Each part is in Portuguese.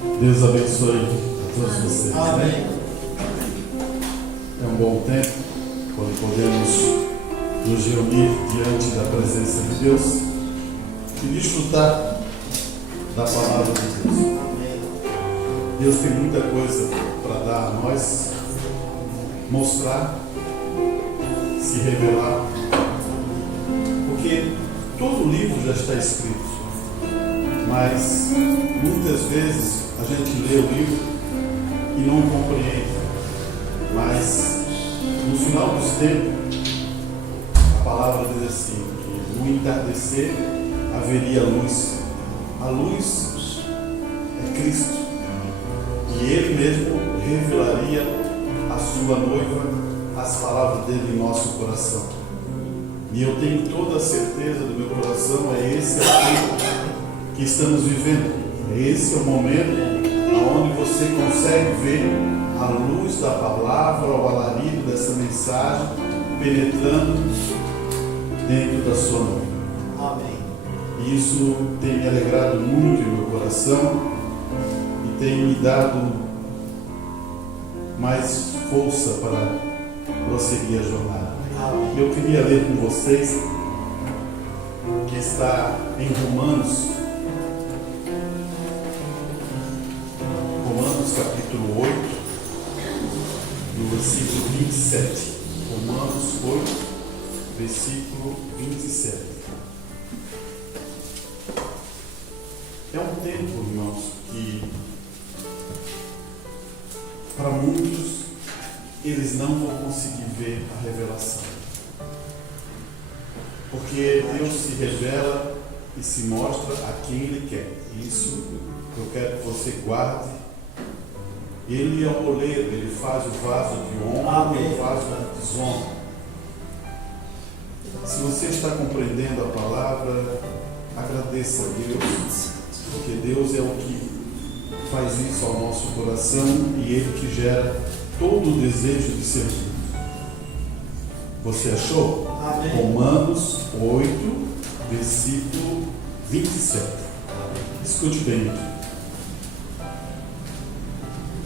Deus abençoe a todos vocês. Amém. É um bom tempo quando podemos nos reunir diante da presença de Deus e desfrutar da palavra de Deus. Deus tem muita coisa para dar a nós, mostrar, se revelar, porque todo o livro já está escrito, mas muitas vezes a gente lê o livro e não compreende, mas no final dos tempos a palavra diz assim, que no entardecer haveria luz. A luz é Cristo e Ele mesmo revelaria a sua noiva as palavras dele em nosso coração. E eu tenho toda a certeza do meu coração, é esse aqui que estamos vivendo. Esse é o momento onde você consegue ver a luz da palavra, o alarido dessa mensagem penetrando dentro da sua noiva. Amém. E isso tem me alegrado muito em meu coração e tem me dado mais força para prosseguir a jornada. Amém. Eu queria ler com vocês que está em Romanos capítulo 8, no versículo 27. Romanos 8, versículo 27. É um tempo, irmãos, que para muitos eles não vão conseguir ver a revelação, porque Deus se revela e se mostra a quem Ele quer. Isso eu quero que você guarde. Ele é o oleiro, ele faz o vaso de honra e o vaso de desonra. Se você está compreendendo a palavra, agradeça a Deus, porque Deus é o que faz isso ao nosso coração e Ele que gera todo o desejo de servir. Você achou? Amém. Romanos 8, versículo 27. Escute bem aqui.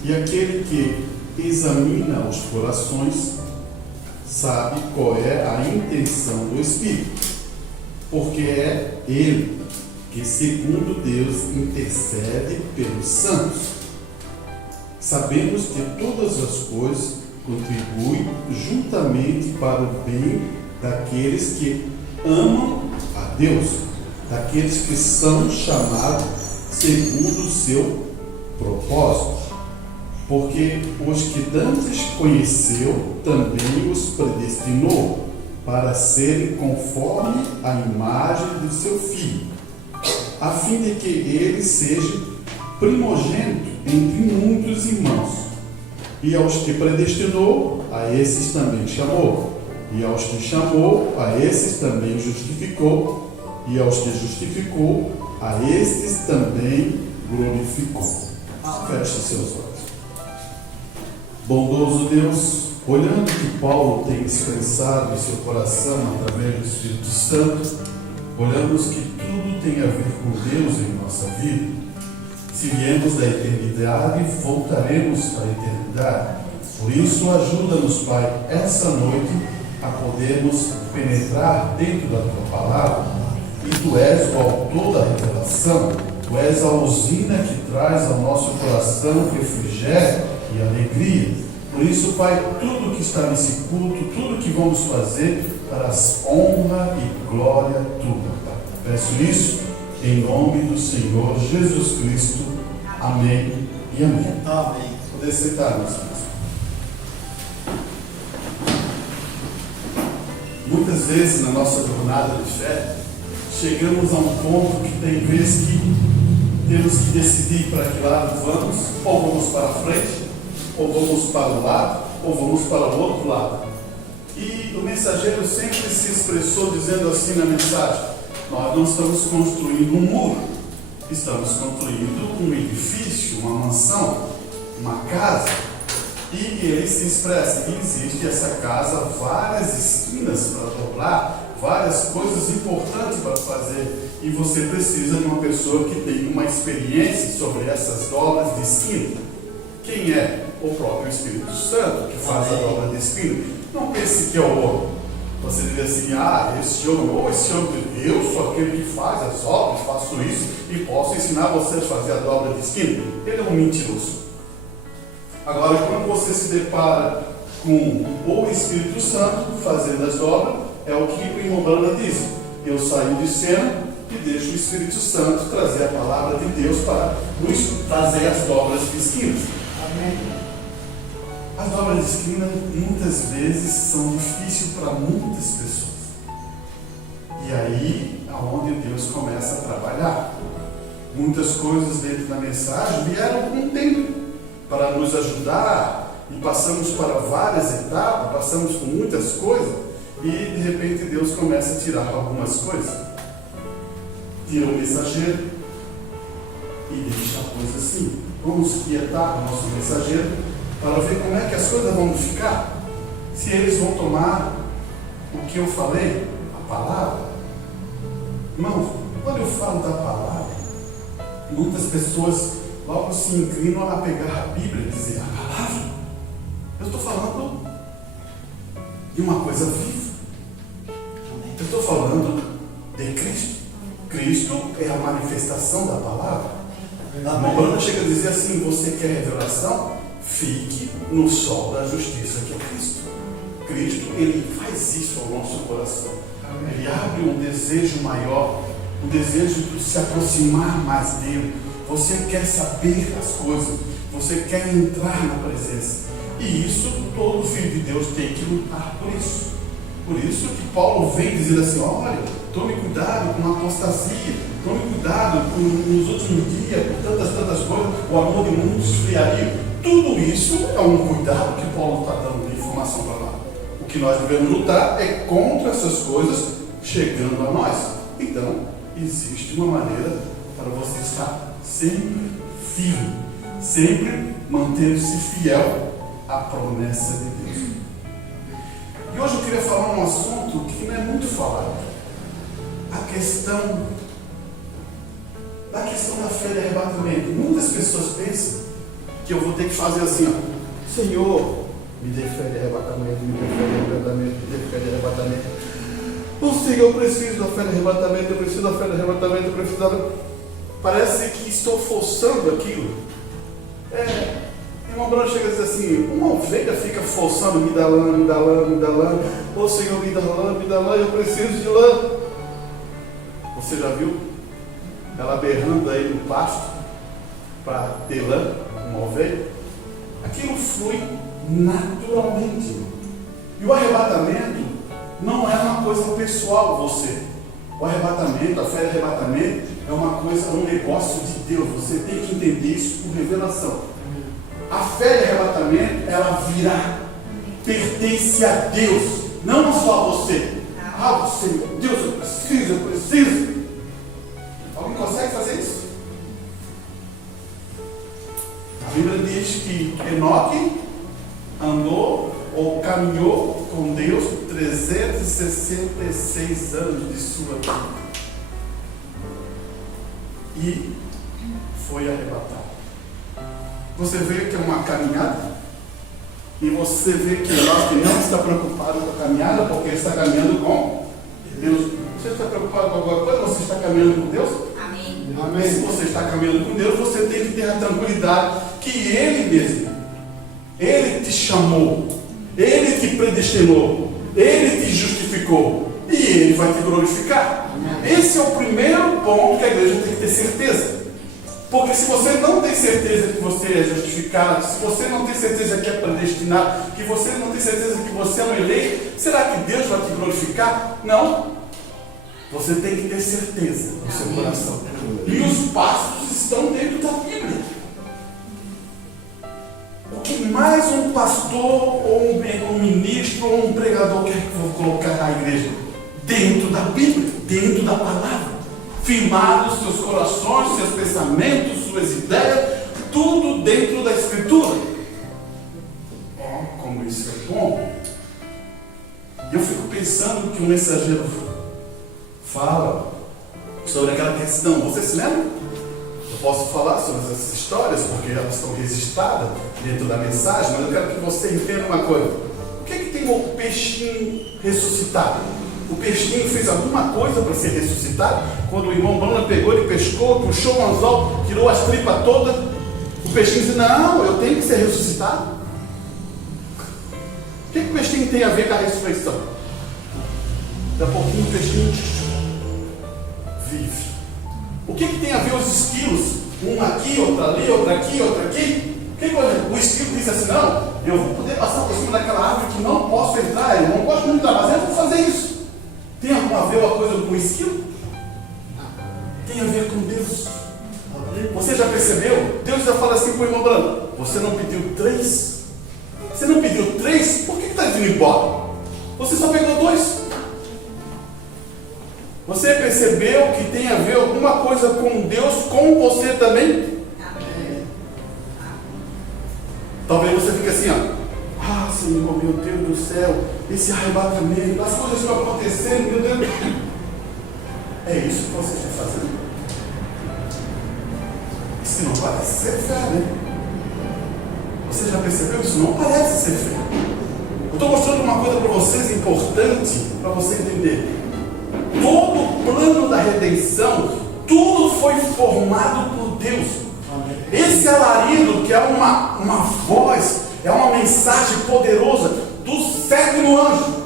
E aquele que examina os corações sabe qual é a intenção do Espírito, porque é Ele que, segundo Deus, intercede pelos santos. Sabemos que todas as coisas contribuem juntamente para o bem daqueles que amam a Deus, daqueles que são chamados segundo o seu propósito. Porque os que dantes conheceu, também os predestinou para serem conforme a imagem do seu Filho, a fim de que ele seja primogênito entre muitos irmãos. E aos que predestinou, a esses também chamou. E aos que chamou, a esses também justificou. E aos que justificou, a estes também glorificou. Feche seus olhos. Bondoso Deus, olhando o que Paulo tem expressado em seu coração através do Espírito Santo, olhamos que tudo tem a ver com Deus em nossa vida. Se viemos da eternidade, voltaremos para a eternidade. Por isso, ajuda-nos, Pai, essa noite a podermos penetrar dentro da Tua Palavra. E Tu és o autor da revelação, Tu és a usina que traz ao nosso coração refrigério e alegria. Por isso, Pai, tudo que está nesse culto, tudo que vamos fazer, para honra e glória Tua, Pai. Peço isso em nome do Senhor Jesus Cristo. Amém e amém. Amém. Poder sentar, meus irmãos. Muitas vezes na nossa jornada de fé, chegamos a um ponto que tem vezes que temos que decidir para que lado vamos, ou vamos para a frente, ou vamos para o lado, ou vamos para o outro lado. E o mensageiro sempre se expressou dizendo assim na mensagem: nós não estamos construindo um muro, estamos construindo um edifício, uma mansão, uma casa. E ele se expressa: existe essa casa, várias esquinas para dobrar, várias coisas importantes para fazer. E você precisa de uma pessoa que tenha uma experiência sobre essas dobras de esquina. Quem é? O próprio Espírito Santo, que faz a dobra de esquina. Não pense que é o homem. Você diz assim, esse homem de Deus, sou aquele que faz as obras, faço isso e posso ensinar você a fazer a dobra de esquina. Ele é um mentiroso. Agora, quando você se depara com o Espírito Santo fazendo as dobras, é o que o irmão Brana diz. Eu saio de cena e deixo o Espírito Santo trazer a palavra de Deus para nos trazer as dobras de esquina. Amém. As dobras de esquina muitas vezes são difíceis para muitas pessoas. E aí é onde Deus começa a trabalhar. Muitas coisas dentro da mensagem vieram com o tempo para nos ajudar e passamos para várias etapas, passamos por muitas coisas e de repente Deus começa a tirar algumas coisas. Tira o mensageiro e deixa a coisa assim. Vamos quietar o nosso mensageiro para ver como é que as coisas vão ficar. Se eles vão tomar o que eu falei, a palavra. Irmãos, quando eu falo da palavra, muitas pessoas logo se inclinam a pegar a Bíblia e dizer, a palavra? Eu estou falando de uma coisa viva. Eu estou falando de Cristo. Cristo é a manifestação da palavra. A Brana chega a dizer assim, você quer revelação? Fique no sol da justiça que é Cristo. Cristo, Ele faz isso ao nosso coração. Ele abre um desejo maior, um desejo de se aproximar mais dele. Você quer saber as coisas, você quer entrar na presença. E isso, todo filho de Deus tem que lutar por isso. Por isso que Paulo vem dizer assim, olha, tome cuidado com a apostasia, tome cuidado nos últimos dias, com tantas coisas, o amor de muitos esfriaria. Tudo isso é um cuidado que Paulo está dando de informação para nós. O que nós devemos lutar é contra essas coisas chegando a nós. Então, existe uma maneira para você estar sempre firme, sempre mantendo-se fiel à promessa de Deus. E hoje eu queria falar um assunto que não é muito falado. A questão da fé de arrebatamento. Muitas pessoas pensam que eu vou ter que fazer assim, ó. Senhor, me dê fé de arrebatamento, me dê fé de arrebatamento, me dê fé de arrebatamento. Oh, Senhor, eu preciso da fé de arrebatamento, eu preciso da fé de arrebatamento, eu preciso da... Parece que estou forçando aquilo. Irmão Bruno chega a dizer assim, uma ovelha fica forçando, me dá lã, me dá lã, me dá lã. Oh, Senhor, me dá lã, eu preciso de lã. Você já viu ela berrando aí no pasto para ter lã, uma ovelha? Aquilo flui naturalmente. E o arrebatamento não é uma coisa pessoal, você. O arrebatamento, a fé de arrebatamento é uma coisa, um negócio de Deus. Você tem que entender isso por revelação. A fé de arrebatamento, ela virá, pertence a Deus, não só a você. Você, Deus, eu preciso. Alguém consegue fazer isso? A Bíblia diz que Enoque andou ou caminhou com Deus 366 anos de sua vida e foi arrebatado. Você vê que é uma caminhada e você vê que Enoque não está preocupado com a caminhada porque ele está caminhando com Deus. Você está preocupado com alguma coisa? Você está caminhando com Deus? Amém. Amém. Se você está caminhando com Deus, você tem que ter a tranquilidade que Ele mesmo, Ele te chamou, Ele te predestinou, Ele te justificou e Ele vai te glorificar. Amém. Esse é o primeiro ponto que a igreja tem que ter certeza. Porque se você não tem certeza que você é justificado, se você não tem certeza que é predestinado, que você não tem certeza que você é um eleito, será que Deus vai te glorificar? Não. Você tem que ter certeza no seu coração. E os passos estão dentro da Bíblia. O que mais um pastor, ou um ministro, ou um pregador quer que eu vou colocar na igreja? Dentro da Bíblia, dentro da palavra. Firmados seus corações, seus pensamentos, suas ideias, tudo dentro da Escritura. Como isso é bom. Eu fico pensando que o mensageiro fala sobre aquela questão. Você se lembra? Eu posso falar sobre essas histórias porque elas estão registradas dentro da mensagem, mas eu quero que você entenda uma coisa. O que é que tem o peixinho ressuscitado? O peixinho fez alguma coisa para ser ressuscitado? Quando o irmão Bruno pegou, ele pescou, puxou o anzol, tirou as tripas todas, o peixinho disse: não, eu tenho que ser ressuscitado. O que o peixinho tem a ver com a ressurreição? Daqui a pouquinho o peixinho vive. O que tem a ver os esquilos? Um aqui, outro ali, outro aqui, outro aqui. O esquilo disse assim: não, eu vou poder passar por cima daquela árvore que não posso entrar, eu não gosto muito de entrar, mas eu vou fazer isso. Tem alguma a ver uma coisa com o esquilo? Tem a ver com Deus. Você já percebeu? Deus já fala assim para o irmão Bruno: você não pediu 3? Você não pediu 3? Por que está indo embora? Você só pegou 2. Você percebeu que tem a ver alguma coisa com Deus, com você também? Amém. Talvez você fique assim, ó: Senhor, meu Deus do céu, esse arrebatamento, as coisas estão acontecendo, meu Deus. É isso que você está fazendo? Isso não parece ser fé, né? Você já percebeu? Isso não parece ser fé. Eu estou mostrando uma coisa para vocês importante, para você entender. Todo o plano da redenção, tudo foi formado por Deus. Esse alarido, que é uma voz, é uma mensagem poderosa do 7º anjo.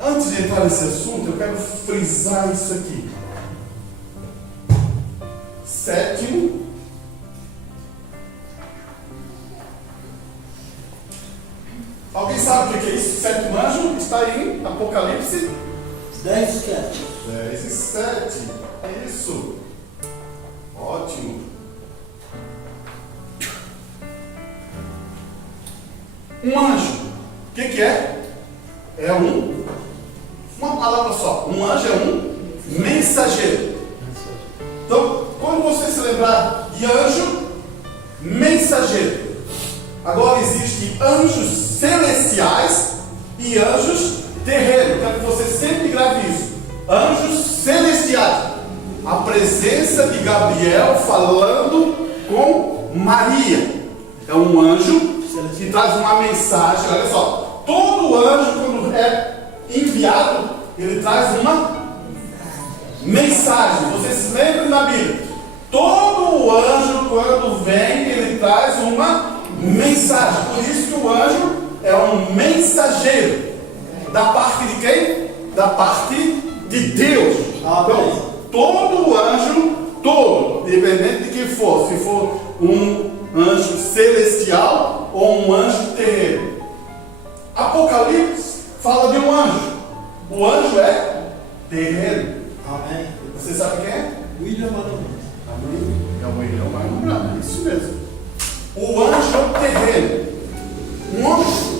Antes de entrar nesse assunto, eu quero frisar isso aqui. 7º. Alguém sabe o que é isso? 7º anjo está em Apocalipse 10:7. 10:7. Isso. Ótimo. Um anjo. O que é? É uma palavra só. Um anjo é um mensageiro. Então, quando você se lembrar de anjo, mensageiro. Agora existe anjos celestiais e anjos terrenos. Quero que você sempre grave isso. Anjos celestiais. A presença de Gabriel falando com Maria. É um anjo que traz uma mensagem. Olha só. Todo anjo, quando é enviado, ele traz uma mensagem. Você se lembra na Bíblia? Todo anjo, quando vem, ele traz uma mensagem. Por isso que o anjo é um mensageiro. Da parte de quem? Da parte de Deus. Então, todo anjo, independente de quem for, se for um anjo celestial ou um anjo terreno. Apocalipse fala de um anjo. O anjo é terreno. Amém. Você sabe quem é? William Branham. É o William Branham, isso mesmo. O anjo é o terreno. Um anjo.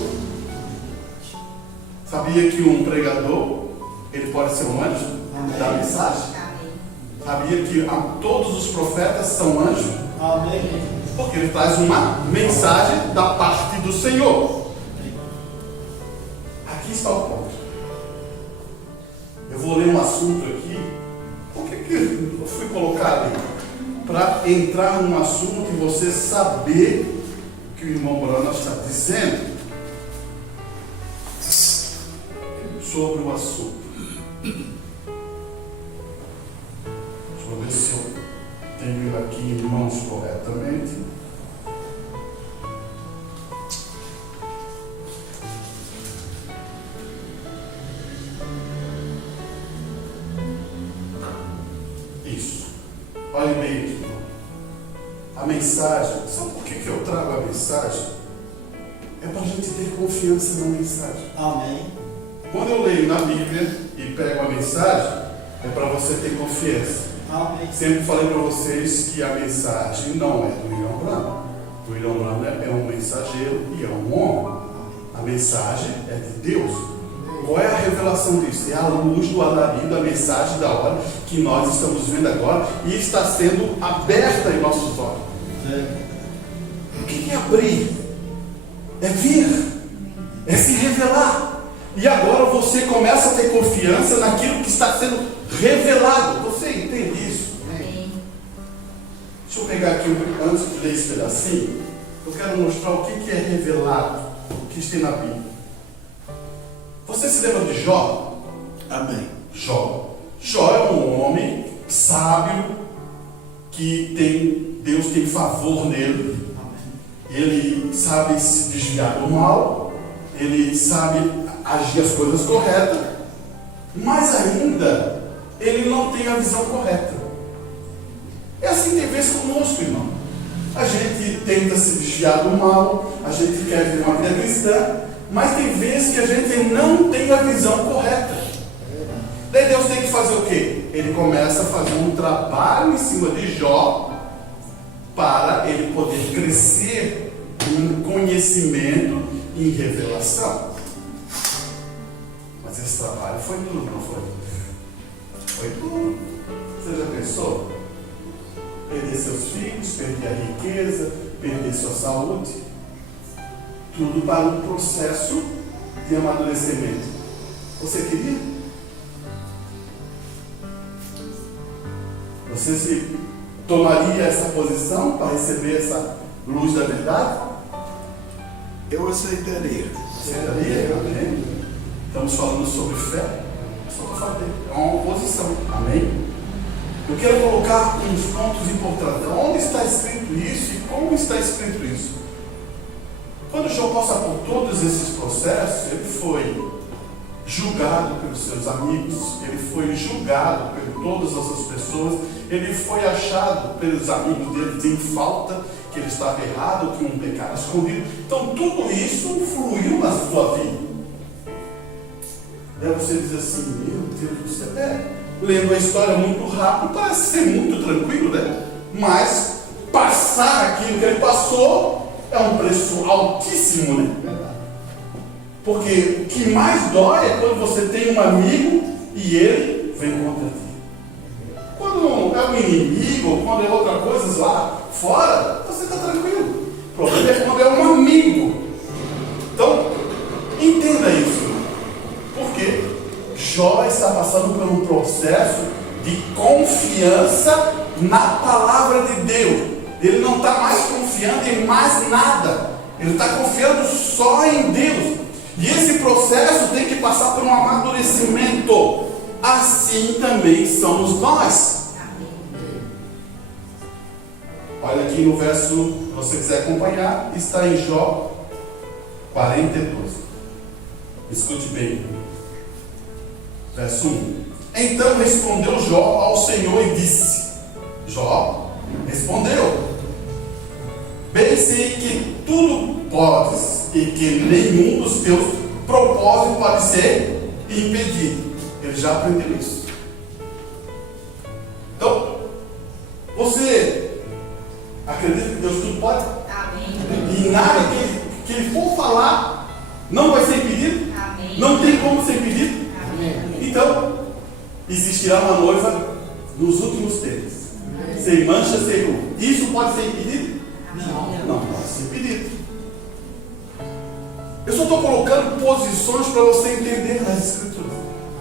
Sabia que um pregador, ele pode ser um anjo da mensagem? Sabia que todos os profetas são anjos? Amém. Porque ele traz uma mensagem da parte do Senhor. Aqui está o ponto. Eu vou ler um assunto aqui. Por que eu fui colocar ali? Para entrar num assunto e você saber o que o irmão Bruno está dizendo sobre o assunto. Deixa eu ver se eu tenho aqui em mãos corretamente. Isso. Olha bem aqui. A mensagem. Sabe por que eu trago a mensagem? É para a gente ter confiança na mensagem. Amém. Quando eu leio na Bíblia e pego a mensagem, é para você ter confiança. Amém. Sempre falei para vocês que a mensagem não é do William Branham. O William Branham é um mensageiro e é um homem. A mensagem é de Deus. Qual é a revelação disso? É a luz do alarido, a mensagem da hora que nós estamos vendo agora e está sendo aberta em nossos olhos. O que é abrir? É vir, é se revelar. E agora você começa a ter confiança naquilo que está sendo revelado. Você entende isso? Amém. Deixa eu pegar aqui, antes de ler esse pedacinho, eu quero mostrar o que é revelado, o que está na Bíblia. Você se lembra de Jó? Amém. Jó. Jó é um homem sábio, que Deus tem favor nele. Ele sabe se desviar do mal, ele sabe agir as coisas corretas, mas ainda ele não tem a visão correta. É assim tem vezes conosco, irmão. A gente tenta se desviar do mal, a gente quer viver uma vida cristã, mas tem vezes que a gente não tem a visão correta. Daí Deus tem que fazer o quê? Ele começa a fazer um trabalho em cima de Jó para ele poder crescer em conhecimento e em revelação. Mas esse trabalho foi duro, não foi? Foi duro. Você já pensou? Perder seus filhos, perder a riqueza, perder sua saúde. Tudo para um processo de amadurecimento. Você queria? Você se tomaria essa posição para receber essa luz da verdade? Eu aceitaria. Aceitaria? Amém? Estamos falando sobre fé. Só para fazer. É uma oposição. Amém? Eu quero colocar uns pontos importantes. Onde está escrito isso e como está escrito isso? Quando Jó passa por todos esses processos, ele foi julgado pelos seus amigos, ele foi julgado por todas essas pessoas, ele foi achado pelos amigos dele em falta, que ele estava errado, que um pecado escondido. Então tudo isso fluiu na sua vida. Daí você diz assim, meu Deus do céu, lendo a história muito rápido, parece ser muito tranquilo, né? Mas passar aquilo que ele passou é um preço altíssimo, né? Porque o que mais dói é quando você tem um amigo e ele vem contra ti. Quando é um inimigo ou quando é outra coisa lá fora, você está tranquilo. O problema é quando é um amigo. Então, entenda isso. Porque Jó está passando por um processo de confiança na palavra de Deus. Ele não está mais confiando em mais nada. Ele está confiando só em Deus. E esse processo tem que passar por um amadurecimento. Assim também somos nós. Olha aqui no verso, se você quiser acompanhar, está em Jó 42. Escute bem. Verso 1. Então respondeu Jó ao Senhor e disse: Jó respondeu: bem sei que tudo podes e que nenhum dos teus propósitos pode ser impedido. Ele já aprendeu isso. Então, você acredita que Deus tudo pode? Amém. E nada que ele for falar não vai ser impedido? Amém. Não tem como ser impedido? Amém. Então, existirá uma noiva nos últimos tempos, sem mancha, sem ruga. Isso pode ser impedido? Não pode ser impedido. Eu só estou colocando posições para você entender nas escrituras.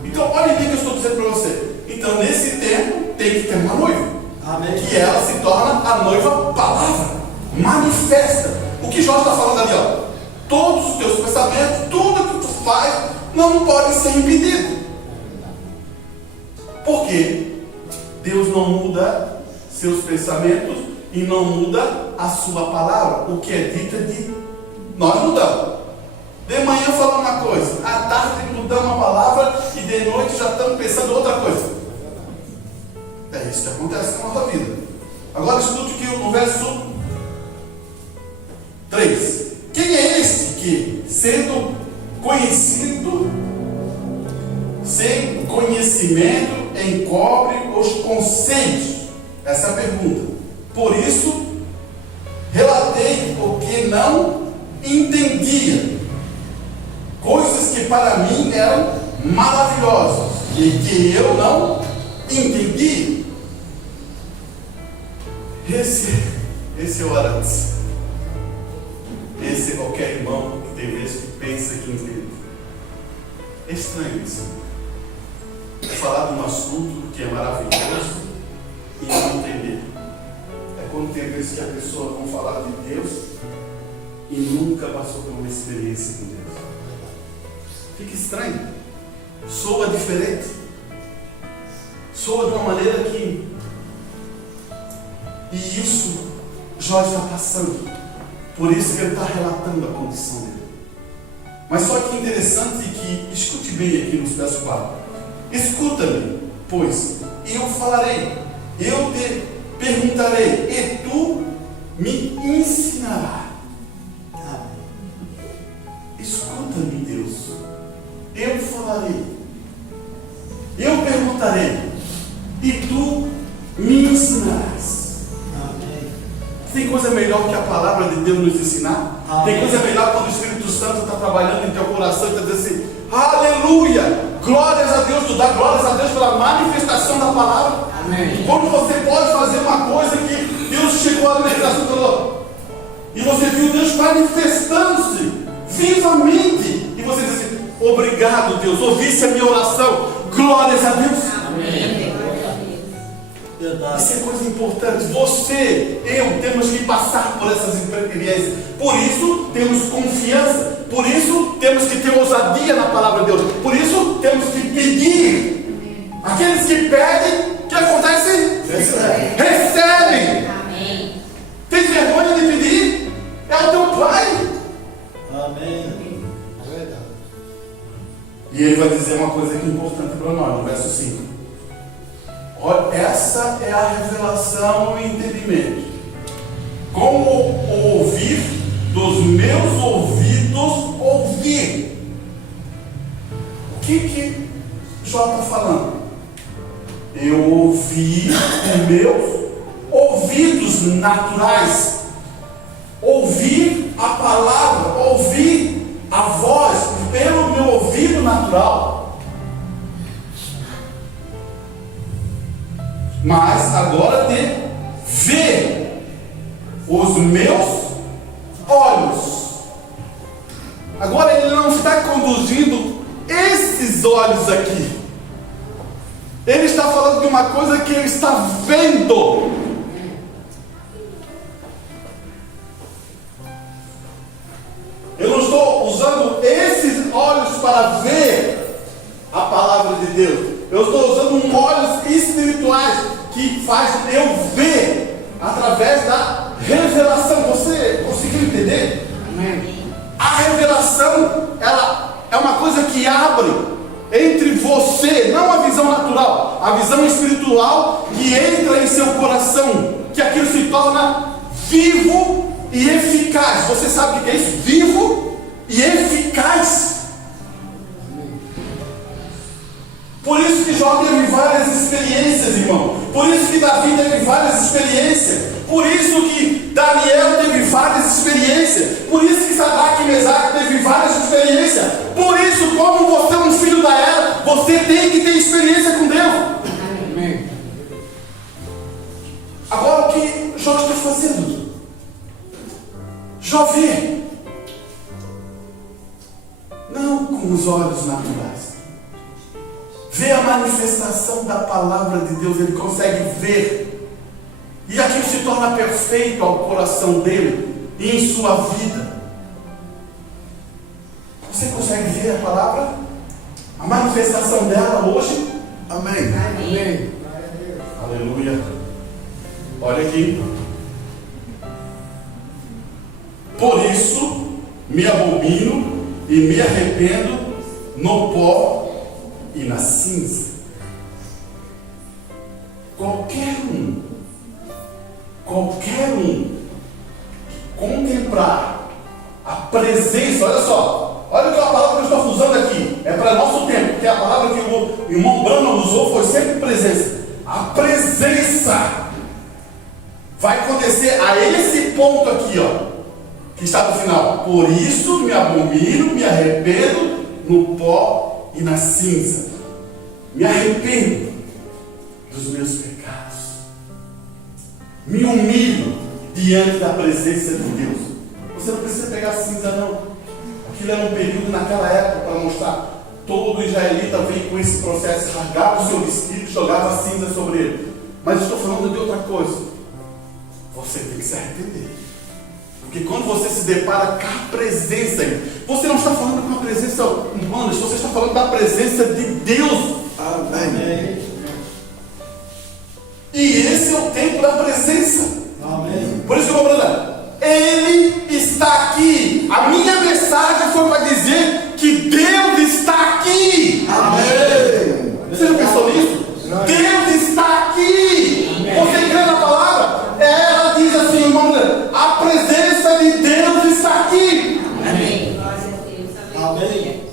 Então, olha o que eu estou dizendo para você. Então, nesse tempo, tem que ter uma noiva. Amém. Que ela se torna a noiva palavra. Manifesta. O que Jó está falando ali, ó. Todos os teus pensamentos, tudo que tu faz, não pode ser impedido. Porque Deus não muda seus pensamentos e não muda a sua palavra. O que é dita de nós mudamos. De manhã falamos uma coisa, à tarde mudamos uma palavra e de noite já estamos pensando outra coisa. É isso que acontece na nossa vida. Agora escute aqui no verso 3. Quem é este que, sendo conhecido, sem conhecimento, encobre os conceitos? Essa é a pergunta. Por isso, relatei o que não entendia, coisas que para mim eram maravilhosas e que eu não entendi. Esse é o Arantes. Esse é qualquer irmão que tem vezes que pensa que entende. É estranho isso. É falar de um assunto que é maravilhoso e não entender. É quando tem vezes que a pessoa vão falar de Deus e nunca passou por uma experiência com Deus. Fica estranho. Soa diferente. Soa de uma maneira que... E isso Jó está passando. Por isso que ele está relatando a condição dele. Mas só que interessante que, escute bem aqui nos versos 4. Escuta-me, pois, e eu falarei, eu te perguntarei, e tu me ensinarás. Escuta-me, Deus, eu falarei, eu perguntarei, e tu me ensinarás. Tem coisa melhor que a palavra de Deus nos ensinar? Amém. Tem coisa melhor quando o Espírito Santo está trabalhando em teu coração e está dizendo assim: aleluia, glórias a Deus, tu dá glórias a Deus pela manifestação da palavra. Amém. Quando você pode fazer uma coisa que Deus chegou à manifestação falou, e você viu Deus manifestando-se vivamente, e você diz assim: obrigado, Deus, ouvisse a minha oração, glórias a Deus. Amém. Isso é coisa importante. Você, eu, temos que passar por essas experiências. Por isso, temos confiança. Por isso, temos que ter ousadia na palavra de Deus. Por isso, temos que pedir. Aqueles que pedem, o que acontece? Recebem. Amém. Tem vergonha de pedir? É o teu Pai. Amém. É verdade. E ele vai dizer uma coisa aqui importante para nós, no verso 5. Essa é a revelação e entendimento. Como ouvir dos meus ouvidos ouvir. O que Jó está falando? Eu ouvi com meus ouvidos naturais. Ouvir a palavra, ouvir a voz pelo meu ouvido natural. Mas agora de ver os meus olhos. Agora ele não está conduzindo esses olhos aqui. Ele está falando de uma coisa que ele está vendo. Eu não estou usando esses olhos para ver a palavra de Deus. Eu estou usando olhos espirituais que faz eu ver através da revelação. Você conseguiu entender? Amém. A revelação, ela é uma coisa que abre entre você, não a visão natural, a visão espiritual que entra em seu coração, que aquilo se torna vivo e eficaz. Você sabe o que é isso? Vivo e eficaz. Por isso que Jó teve várias experiências, irmão. Por isso que Davi teve várias experiências. Por isso que Daniel teve várias experiências. Por isso que Sadraque e Mesaque teve várias experiências. Por isso, como você é um filho da era, você tem que ter experiência com Deus. Amém. Agora o que Jó está fazendo? Jó vê. Não com os olhos naturais. Vê a manifestação da palavra de Deus, ele consegue ver. E aquilo se torna perfeito ao coração dele e em sua vida. Você consegue ver a palavra? A manifestação dela hoje? Amém. Amém. Aleluia. Olha aqui. Por isso me abomino e me arrependo no pó e na cinza. Qualquer um contemplar a presença, olha só, olha que a palavra que eu estou usando aqui é para nosso tempo, porque a palavra que o irmão Branham usou foi sempre presença. A presença vai acontecer a esse ponto aqui, ó, que está no final. Por isso me abomino, me arrependo no pó e na cinza. Me arrependo dos meus pecados. Me humilho diante da presença de Deus. Você não precisa pegar cinza, não. Aquilo era um período naquela época para mostrar todo israelita vem com esse processo, rasgava o seu vestido, jogava cinza sobre ele. Mas estou falando de outra coisa. Você tem que se arrepender. Porque quando você se depara com a presença, você não está falando com a presença humana, você está falando da presença de Deus. Amém. E esse é o tempo da presença. Amém. Por isso que eu vou falando, Ele está aqui. A minha mensagem foi para dizer que Deus está aqui. Amém. Você já pensou nisso? Deus está aqui. Você crê na palavra? Ela diz assim, irmão, a presença de Deus está aqui. Amém. Glória a Deus. Amém.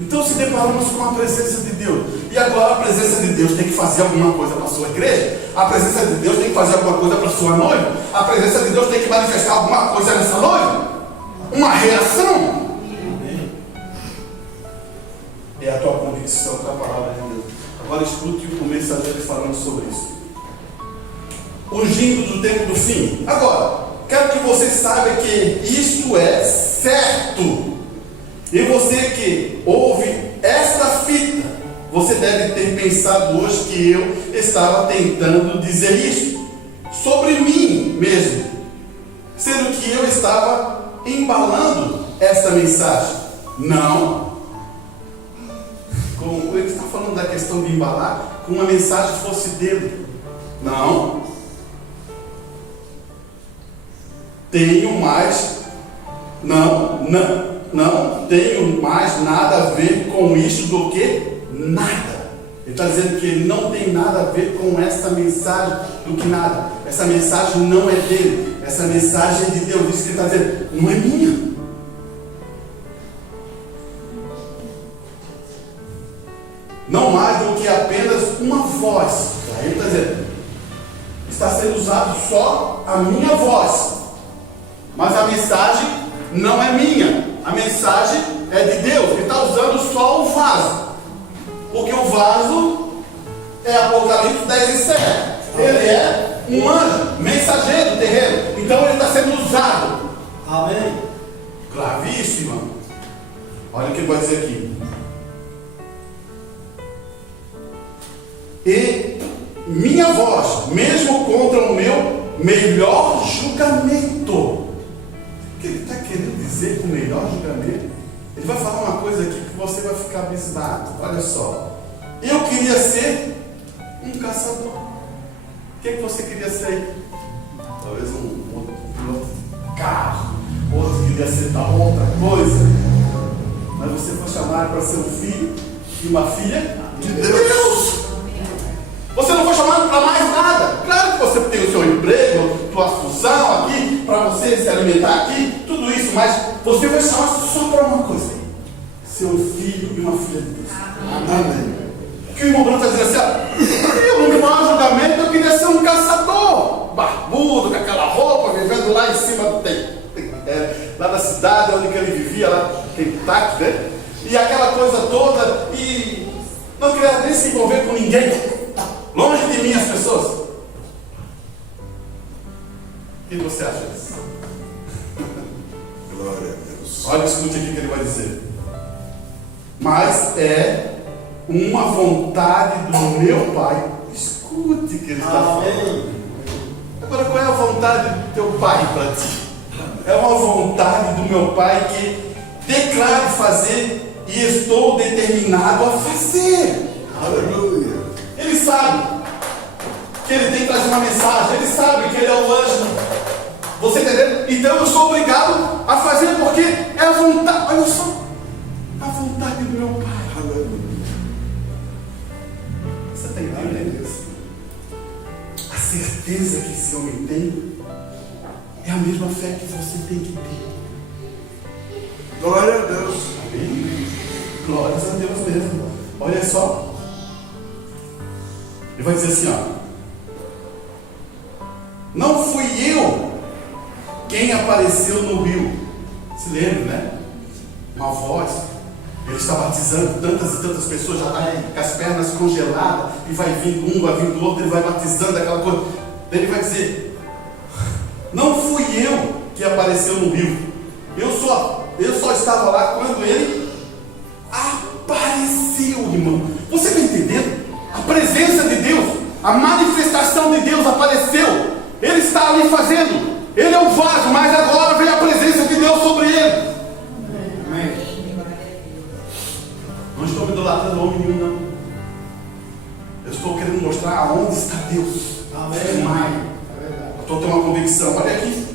Então se deparamos com a presença de Deus. E agora a presença de Deus tem que fazer alguma coisa para a sua igreja. A presença de Deus tem que fazer alguma coisa para a sua noiva. A presença de Deus tem que manifestar alguma coisa nessa noiva. Uma reação. É a tua convicção da palavra de Deus. Agora escute o mensageiro falando sobre isso. Ungindo do tempo do fim. Agora, quero que você saiba que isto é certo. E você que ouve esta fita, você deve ter pensado hoje que eu estava tentando dizer isso sobre mim mesmo, sendo que eu estava embalando esta mensagem. Não. Como ele está falando da questão de embalar, como a mensagem fosse dele. Não. Tenho mais. Não tenho mais nada a ver com isso do que nada. Ele está dizendo que ele não tem nada a ver com essa mensagem do que nada. Essa mensagem não é dele. Essa mensagem é de Deus. Isso que ele está dizendo, não é minha. Não mais do que apenas uma voz. Aí ele está dizendo, está sendo usado só a minha voz. Mas a mensagem não é minha. A mensagem é de Deus. Ele está usando só o vaso. Porque o vaso é Apocalipse 10:7. Ele é um anjo, mensageiro terreno. Então ele está sendo usado. Amém. Gravíssimo, irmão. Olha o que ele vai dizer aqui. E minha voz, mesmo contra o meu melhor julgamento. O que ele está querendo dizer com o melhor julgamento? Ele vai falar uma coisa aqui que você vai ficar abismado. Olha só. Eu queria ser um caçador. O que você queria ser? Talvez um outro carro. Outro queria ser tal outra coisa. Mas você foi chamado para ser um filho e uma filha de Deus. Você não foi chamado para mais nada. Claro que você tem o seu emprego, tua função aqui, para você se alimentar aqui, tudo isso, mas você foi chamado só para uma coisa: ser um filho e uma filha de Deus. Amém. Que o irmão Bruno está dizendo assim: eu no meu julgamento eu queria ser um caçador, barbudo, com aquela roupa, vivendo lá em cima lá da cidade onde ele vivia, lá em Kentucky, né? E aquela coisa toda, e não queria nem se envolver com ninguém. Longe de mim as pessoas. O que você acha disso? Glória a Deus. Olha, escute aqui o que ele vai dizer. Mas é uma vontade do meu Pai. Escute o que ele está falando. Agora, qual é a vontade do teu Pai para ti? É uma vontade do meu Pai que declare fazer e estou determinado a fazer. Aleluia. Ele sabe que ele tem que trazer uma mensagem. Ele sabe que ele é o anjo. Você entendeu? Então eu sou obrigado a fazer porque é a vontade. Olha só, a vontade do meu Pai. Aleluia. Você está entendendo isso? A certeza que esse homem tem é a mesma fé que você tem que ter. Glória a Deus. Amém? Glórias a Deus mesmo. Olha só. Ele vai dizer assim, ó. Não fui eu quem apareceu no rio. Se lembra, né? Uma voz. Ele está batizando tantas e tantas pessoas, já está com as pernas congeladas, e vai vindo um, vai vindo outro, ele vai batizando aquela coisa. Daí ele vai dizer: não fui eu que apareceu no rio. Eu só estava lá quando ele a manifestação de Deus apareceu. Ele está ali fazendo. Ele é o vaso, mas agora vem a presença de Deus sobre ele. Amém. Não estou me idolatrando homem nenhum, não. Eu estou querendo mostrar aonde está Deus. Amém. Eu estou tendo uma convicção. Olha aqui.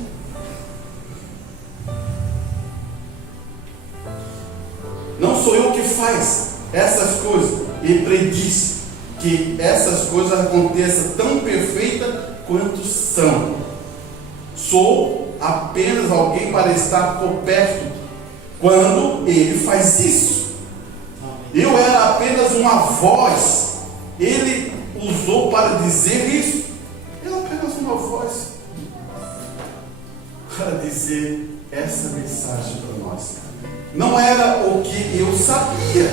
Não sou eu que faz essas coisas. E prediz que essas coisas aconteçam tão perfeitas quanto são. Sou apenas alguém para estar por perto quando ele faz isso. Eu era apenas uma voz. Ele usou para dizer isso. Eu apenas uma voz para dizer essa mensagem para nós. Não era o que eu sabia.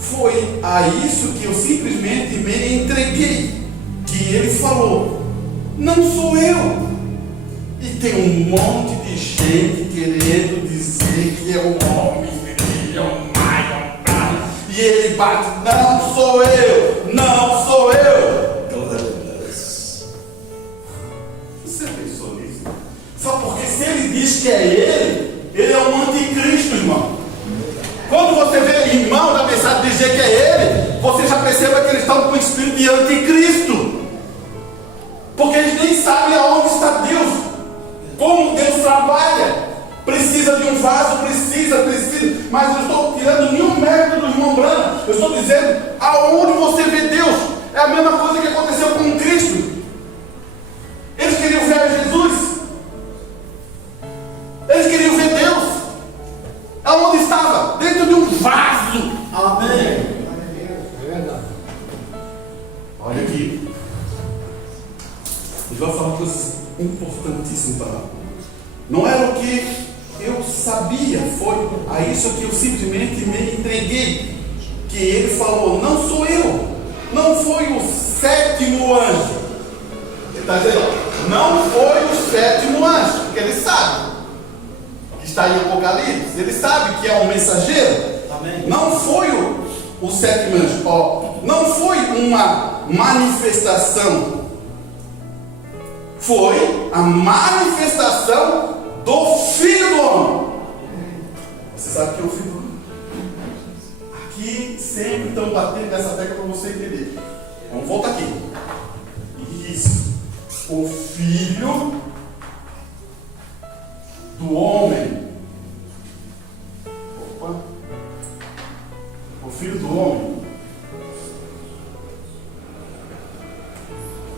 Foi a isso que eu simplesmente me entreguei. Que ele falou: não sou eu. E tem um monte de gente querendo dizer que é o homem, que é o maior. E ele bate: não sou eu, não sou eu. Glória a Deus. Você pensou nisso? Só porque se ele diz que é ele é um anticristo, irmão. Quando você vê irmão da mensagem dizer que é ele, você já percebe que eles estão com o espírito de anticristo. Porque eles nem sabem aonde está Deus, como Deus trabalha. Precisa de um vaso, precisa. Mas eu não estou tirando nenhum mérito do irmão Branham. Eu estou dizendo aonde você vê Deus. É a mesma coisa que aconteceu com Cristo. Eles queriam ver Jesus. Eles queriam ver Deus. Aonde estava? Dentro de um vaso. Amém. É verdade. Olha aqui. A gente vai falar coisas importantíssimas para nós. Não era o que eu sabia, foi a isso que eu simplesmente me entreguei. Que ele falou: não sou eu. Não foi o sétimo anjo. Ele está dizendo: não foi o sétimo anjo. Porque ele sabe que está em Apocalipse. Ele sabe que é um mensageiro. Amém. Não foi o sétimo anjo. Ó, não foi uma manifestação. Foi a manifestação do Filho do Homem. Você sabe que é o Filho do Homem? Aqui sempre estão batendo nessa tecla para você entender. Vamos voltar aqui. Isso. O Filho do Homem. Opa. O Filho do Homem.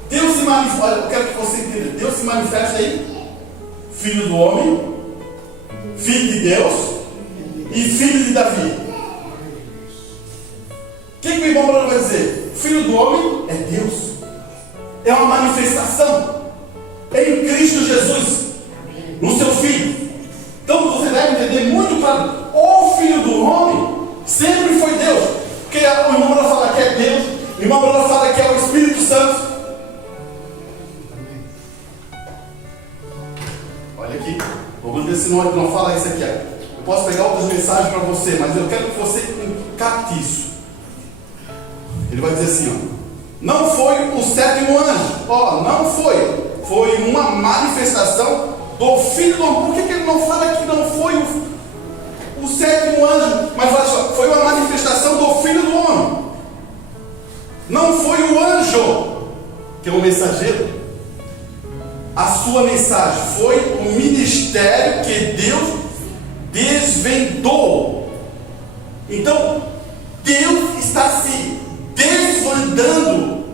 Deus se manifesta. Eu quero que você entenda. Deus se manifesta aí. Filho do homem, filho de Deus e filho de Davi. O que o irmão Bruno vai dizer? Filho do homem é Deus. É uma manifestação. É em Cristo Jesus, no seu Filho. Então você deve entender muito claro. O Filho do homem sempre foi Deus. Porque o irmão Bruno fala que é Deus. O irmão Bruno fala que é o Espírito Santo. Olha aqui, vamos ver se não fala isso aqui. Eu posso pegar outras mensagens para você, mas eu quero que você capte isso. Ele vai dizer assim: ó, não foi o sétimo anjo. Ó, não foi. Foi uma manifestação do Filho do Homem. Por que ele não fala que não foi o sétimo anjo? Mas olha só, foi uma manifestação do Filho do Homem. Não foi o anjo, que é o mensageiro. A sua mensagem foi o ministério que Deus desvendou. Então, Deus está se desvendando.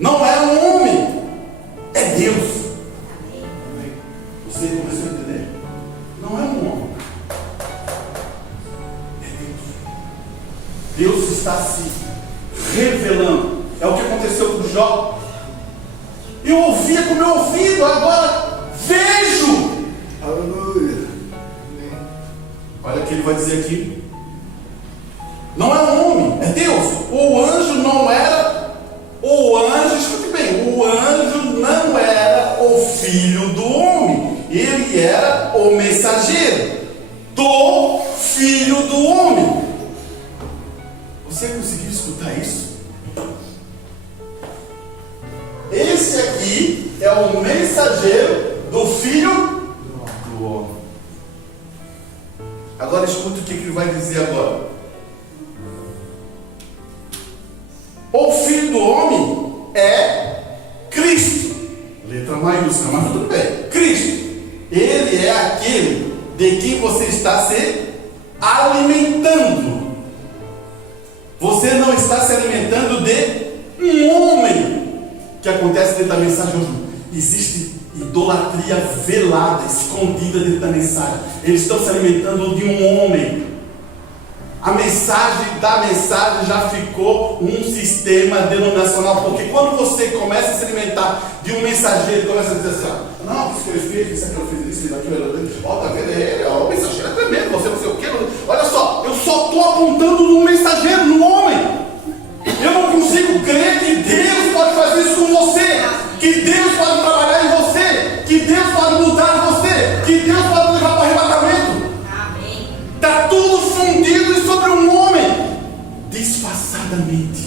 Não é um homem, é Deus. Você começou a entender? Não é um homem, é Deus. Deus está se revelando. É o que aconteceu com Jó. Eu ouvia com o meu ouvido, agora vejo. Aleluia. Olha o que ele vai dizer aqui. Não é um homem, é Deus. O anjo não era. O anjo, escute bem, o anjo não era o filho do homem. Ele era o mensageiro do filho do homem. Você conseguiu escutar isso? esse aqui é o mensageiro do Filho do Homem. Agora escuta o que ele vai dizer agora. O Filho do Homem é Cristo. Letra maiúscula, mas tudo bem. Cristo. Ele é aquele de quem você está se alimentando. Você não está se alimentando de um homem. O que acontece dentro da mensagem hoje? Existe idolatria velada, escondida dentro da mensagem. Eles estão se alimentando de um homem. A mensagem da mensagem já ficou um sistema denominacional, porque quando você começa a se alimentar de um mensageiro, começa a dizer assim, não, isso que ele fez, isso que ele fez, isso aquilo, ó, tá vendo, o mensageiro é tremendo, você não sei o que, olha só, eu só estou apontando no mensageiro, no homem. Eu não consigo crer que Deus pode fazer isso com você, que Deus pode trabalhar em você, que Deus pode mudar você, que Deus pode levar para o arrebatamento. Está tudo fundido sobre um homem, disfarçadamente.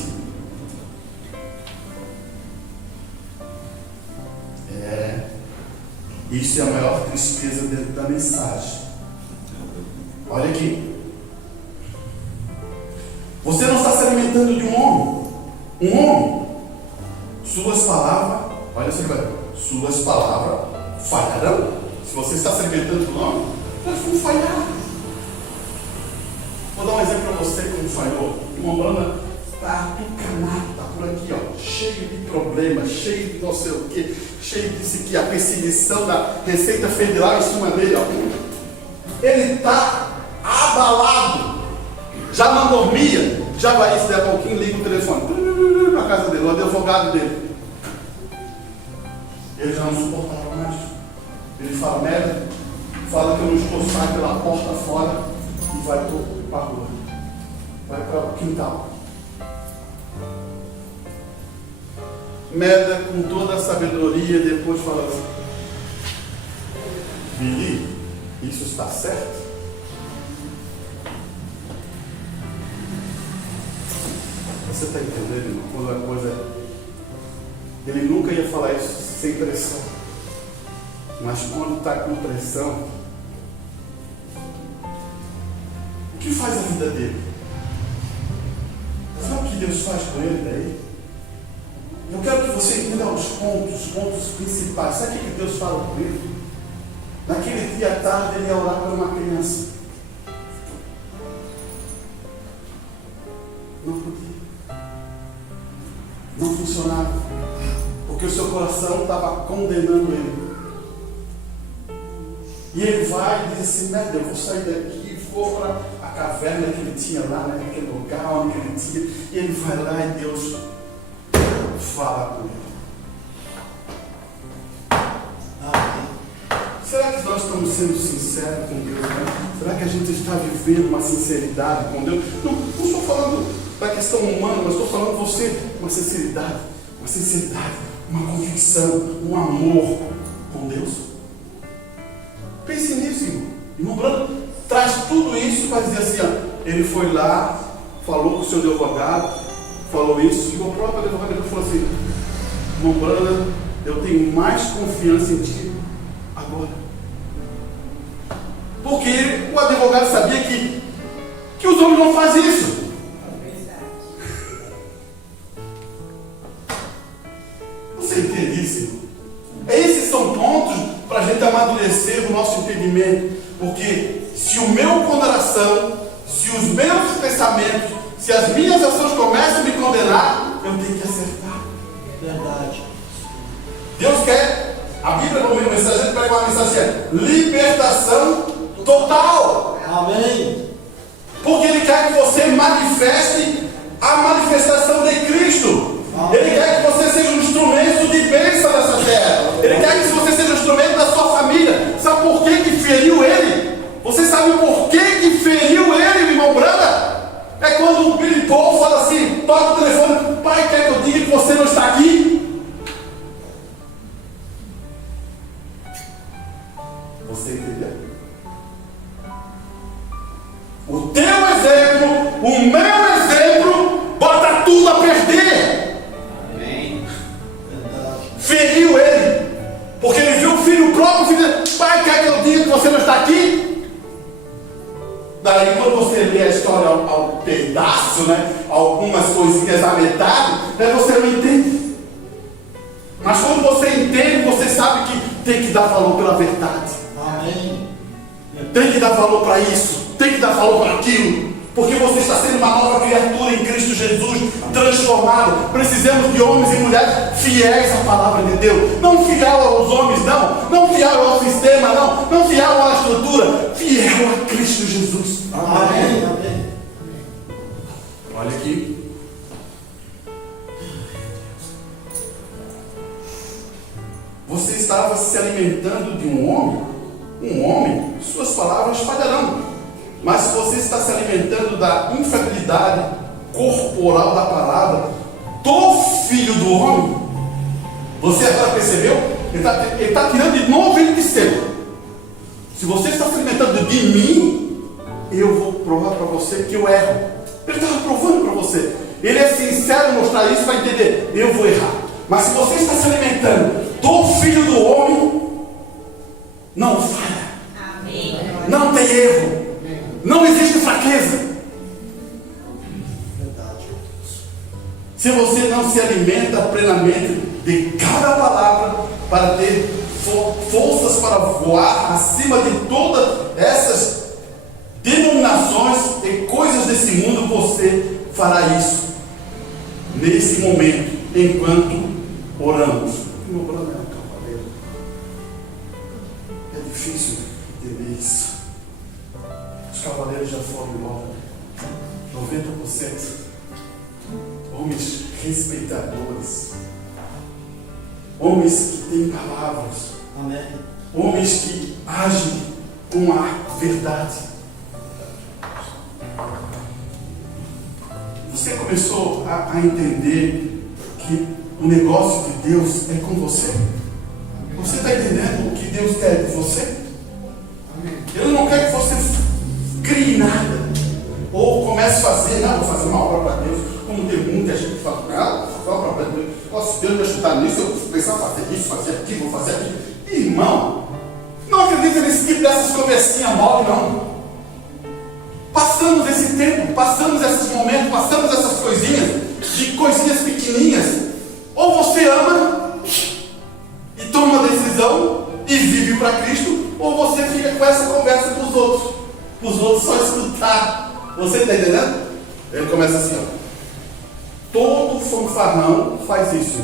Isso é a maior tristeza dentro da mensagem. Olha aqui. Você não está se alimentando de um homem. Um homem. Suas palavras, olha só, suas palavras falharão. Se você está se alimentando de um homem, elas vão falhar. Vou dar um exemplo para você como falhou. Uma banda está encanado, está por aqui, ó, cheio de problemas, cheio de não sei o que, cheio disso aqui, a perseguição da Receita Federal em cima dele, ó. Ele está abalado, já não dormia, já vai, se der um pouquinho, liga o telefone para a casa dele, o advogado dele. Ele já não suportava mais. Ele fala, merda, fala que eu não estou, sai pela porta fora e vai para a rua, vai para o quintal. Merda com toda a sabedoria, depois fala assim, Billy, isso está certo? Você está entendendo, irmão? Quando a coisa... Ele nunca ia falar isso sem pressão. Mas quando está com pressão, o que faz a vida dele? Sabe o que Deus faz com ele daí? Eu quero que você entenda os pontos principais. Sabe o que Deus fala com ele? Naquele dia à tarde ele ia orar para uma criança. Não podia. Não funcionava. Porque o seu coração estava condenando ele. E ele vai e diz assim, merda, eu vou sair daqui, vou para a caverna que ele tinha lá, naquele lugar onde ele tinha. E ele vai lá e Deus fala com ele. Será que nós estamos sendo sinceros com Deus? Né? Será que a gente está vivendo uma sinceridade com Deus? Não estou falando da questão humana, mas estou falando de você, uma sinceridade, uma convicção, um amor com Deus. Pense nisso, irmão. Irmão Branco traz tudo isso para dizer assim, ó, ele foi lá, falou com o seu advogado, falou isso, e o próprio advogado falou assim, irmão Branco, eu tenho mais confiança em ti agora. Porque o advogado sabia que os homens não fazem isso. Você entende isso, irmão? Esses são pontos para a gente amadurecer o nosso entendimento. Porque se o meu coração, se os meus pensamentos, se as minhas ações começam a me condenar, eu tenho que acertar. Verdade. Deus quer, a Bíblia no meio mensagem pega uma mensagem, libertação total. Amém. Porque Ele quer que você manifeste a manifestação de Cristo. Ele quer que você seja um instrumento de bênção nessa terra. Ele quer que você seja um instrumento da sua família. Sabe por que feriu ele? Você sabe por que feriu ele, irmão Branda? É quando o Billy Paul fala assim, toca o telefone, pai, quer que eu diga que você não está aqui? Você entendeu? O teu exemplo, o meu exemplo, bota tudo a perder. Amém. Porque ele viu o filho próprio, o filho dele, pai, quer que eu diga que você não está aqui? Daí quando você lê a história ao pedaço, né, algumas coisinhas à metade, você não entende. Mas quando você entende, você sabe que tem que dar valor pela verdade. Amém. Tem que dar valor para isso, tem que dar valor para aquilo. Porque você está sendo uma nova criatura em Cristo Jesus, transformado. Precisamos de homens e mulheres fiéis à palavra de Deus. Não fiel aos homens, não fiel ao sistema, não fiel à estrutura, fiel a Cristo Jesus. Amém. Amém. Olha aqui. Você estava se alimentando de um homem, suas palavras falharão. Mas se você está se alimentando da infertilidade corporal da palavra do Filho do Homem, você agora percebeu? Ele está tirando de novo ele de seu. Se você está se alimentando de mim, eu vou provar para você que eu erro. Ele estava provando para você. Ele é sincero em mostrar isso para entender. Eu vou errar. Mas se você está se alimentando do Filho do Homem, não falha. Amém. Não tem erro. Não existe fraqueza. Verdade. Se você não se alimenta plenamente de cada palavra para ter forças para voar acima de todas essas denominações e coisas desse mundo, você fará isso nesse momento, enquanto oramos. Meu plano é um cavaleiro. É difícil entender isso. Os cavaleiros já foram embora. 90%. Homens respeitadores. Homens que têm palavras. Amém. Homens que agem com a verdade. Você começou a entender que o negócio de Deus é com você? Você está entendendo o que Deus quer de você? Ele não quer que você crie nada, ou comece a fazer, não, vou fazer uma obra para Deus, como tem muita gente que fala, não, vou fazer uma obra para Deus, nossa, Deus me ajudar nisso, eu vou pensar em fazer isso, fazer aquilo, vou fazer aquilo. Irmão, não acredita nesse tipo dessas conversinhas mole, não. Passamos esse tempo, passamos esses momentos, passamos essas coisinhas, de coisinhas pequenininhas. Ou você ama e toma uma decisão e vive para Cristo, ou você fica com essa conversa com os outros só escutar. Você está entendendo? Ele começa assim, ó. Todo fanfarrão faz isso.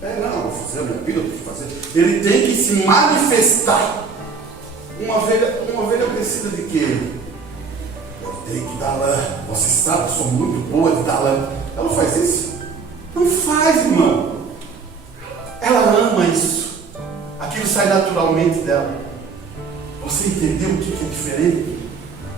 Não, vou fazer a minha vida, eu tenho que fazer. Ele tem que se manifestar. Uma ovelha precisa de quê? Eu tenho que dar lã. Você sabe, eu sou muito boa de dar lã. Ela não faz isso? Não faz, irmão. Ela ama isso. Aquilo sai naturalmente dela. Você entendeu o que é diferente?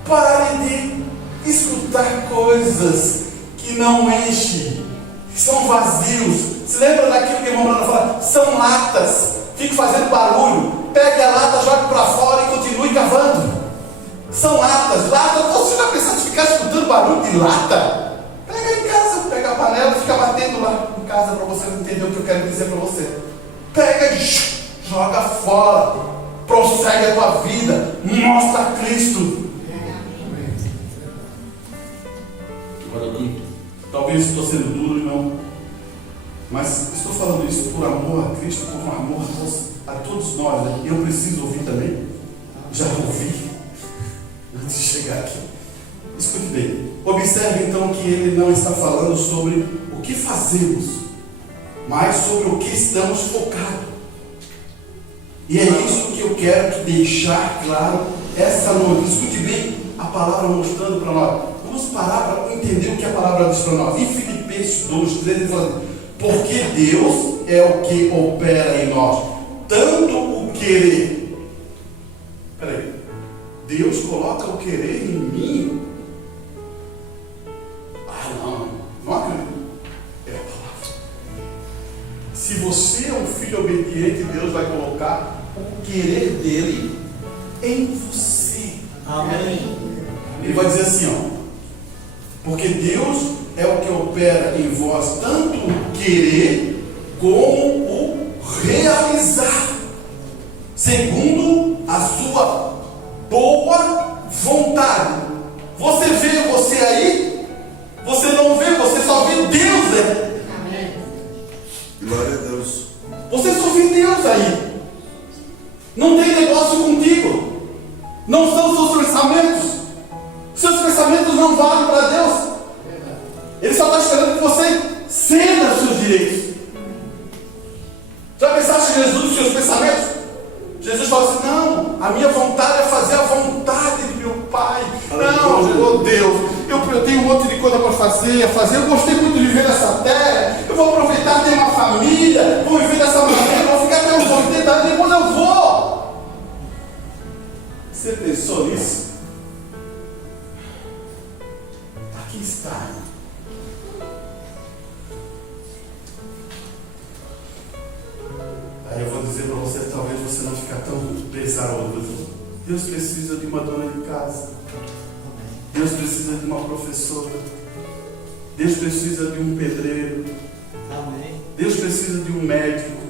Pare de escutar coisas que não enchem, que são vazios. Se lembra daquilo que a irmã Bruna fala? São latas. Fique fazendo barulho. Pegue a lata, jogue para fora e continue cavando. São latas. Você já pensou em ficar escutando barulho de lata? Pega em casa, pega a panela e fica batendo lá em casa para você entender o que eu quero dizer para você. Pega e joga fora. Prossegue a tua vida. Mostra Cristo. Olha aqui. Talvez estou sendo duro, irmão. Mas estou falando isso por amor a Cristo, por amor a todos nós. Né? Eu preciso ouvir também. Já ouvi antes de chegar aqui. Escute bem. Observe então que ele não está falando sobre o que fazemos, mas sobre o que estamos focados. E é isso que eu quero deixar claro essa noite. Escute bem a palavra mostrando para nós. Vamos parar para entender o que a palavra diz para nós. Em Filipenses 2:13 ele fala: porque Deus é o que opera em nós, tanto o querer. Peraí, Deus coloca o querer em mim? Não acredito. É a palavra. Se você é um filho obediente, Deus vai colocar o querer dele em você. Amém. Ele vai dizer assim, ó. Porque Deus é o que opera em vós tanto o querer como o realizar. segundo a sua boa vontade. Você vê você aí? Você não vê, você só vê Deus, né? Amém. Glória a Deus. Você só vê Deus aí. Não tem negócio contigo. Não são seus pensamentos. Seus pensamentos não valem para Deus. Ele só está esperando que você ceda seus direitos. Já pensaste em Jesus e seus pensamentos? Jesus fala assim: não, a minha vontade é fazer a vontade do meu Pai. Não, oh Deus, eu tenho um monte de coisa para fazer. Eu gostei muito de viver nessa terra. Eu vou aproveitar, ter uma família, vou viver dessa maneira, vou ficar até uns 80 anos, depois eu vou. Você pensou nisso? Aqui está. Aí eu vou dizer para você, talvez você não fique tão pesaroso. Deus precisa de uma dona de casa. Deus precisa de uma professora. Deus precisa de um pedreiro. Amém. Deus precisa de um médico.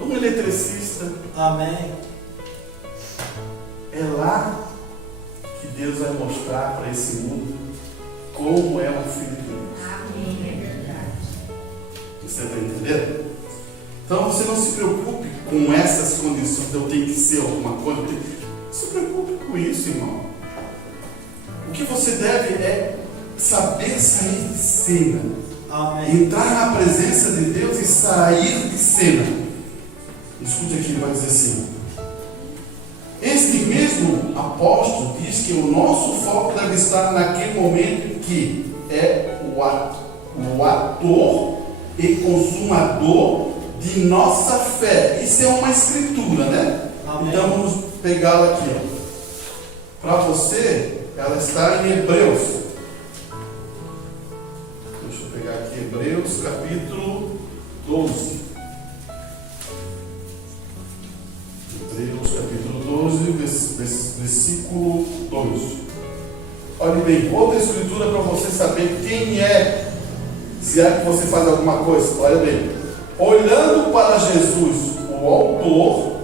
Um eletricista. Amém. É lá que Deus vai mostrar para esse mundo como é um filho de Deus. Amém. É verdade. Você está entendendo? Então você não se preocupe com essas condições. Eu tenho que ser alguma coisa. Não se preocupe com isso, irmão. O que você deve é saber sair de cena. Amém. Entrar na presença de Deus e sair de cena. Escute aqui, ele vai dizer assim: este mesmo apóstolo diz que o nosso foco deve estar naquele momento que é o ator e consumador de nossa fé. Isso é uma escritura, né? Amém. Então vamos pegá-la aqui. Para você, ela está em Hebreus. Deixa eu pegar aqui Hebreus capítulo 12. Hebreus capítulo 12, versículo 2. Olhe bem, outra escritura para você saber quem é, se é que você faz alguma coisa. Olha bem, olhando para Jesus, o autor,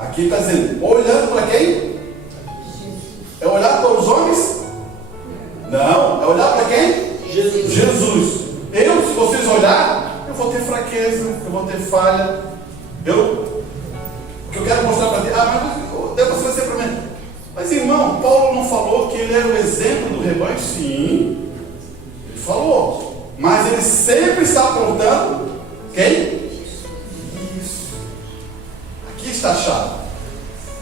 aqui está dizendo, olhando para quem? É olhar para os homens? Não, é olhar para quem? Jesus. Jesus. Se vocês olharem, eu vou ter fraqueza, eu vou ter falha. O que eu quero mostrar para Deus, mas Deus vai ser para mim. Mas irmão, Paulo não falou que ele era o exemplo do rebanho? Sim, ele falou. Mas ele sempre está apontando quem? Isso. Aqui está a chave.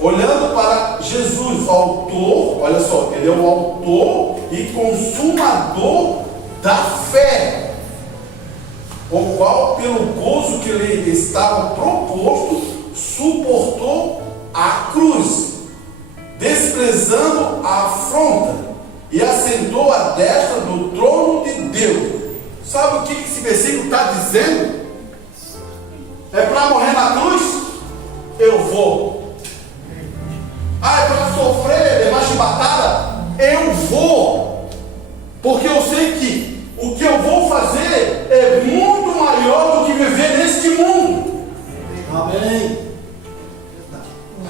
Olhando para Jesus, o autor, olha só, ele é o autor e consumador da fé, o qual, pelo gozo que lhe estava proposto, suportou a cruz, desprezando a afronta, e assentou à destra do trono de Deus. Sabe o que esse versículo está dizendo? É para morrer na cruz? Eu vou. É para sofrer, levar chibatada? Eu vou. Porque eu sei que o que eu vou fazer é muito maior do que viver neste mundo. Amém.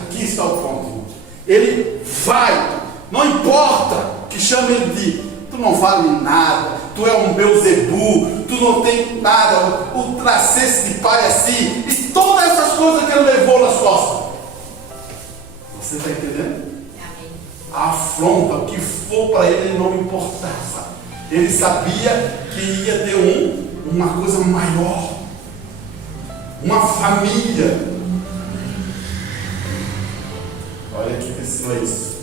Aqui está o ponto. Ele vai. Não importa que chame ele de tu não vale nada, tu é um Beuzebu, tu não tem nada, o tracesse de pai assim, e todas essas coisas que ele levou nas costas. Você está entendendo? Amém. A afronta, o que for para ele, ele não importava. Ele sabia que ia ter uma coisa maior, uma família. Olha que pessoa é isso.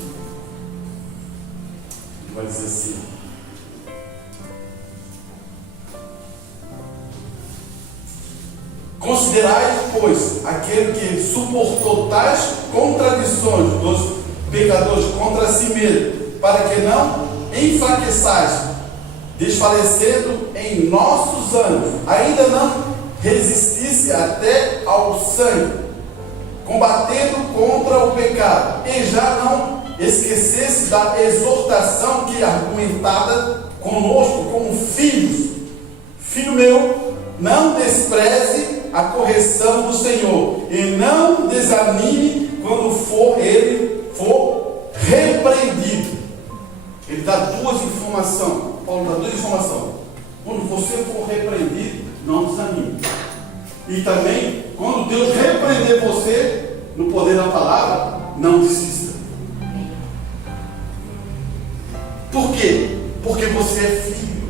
Ele vai dizer assim: considerai, pois, aquele que suportou tais contradições dos pecadores contra si mesmo, para que não enfraqueçais, desfalecendo em nossos anos, ainda não resistisse até ao sangue, combatendo contra o pecado, e já não esquecesse da exortação que argumentada conosco como filhos. Filho meu, Não despreze a correção do Senhor e não desanime quando ele for repreendido. Ele dá duas informações. Paulo dá duas informações. Quando você for repreendido, não desanime. E também, quando Deus repreender você no poder da palavra, não desista. Por quê? Porque você é filho.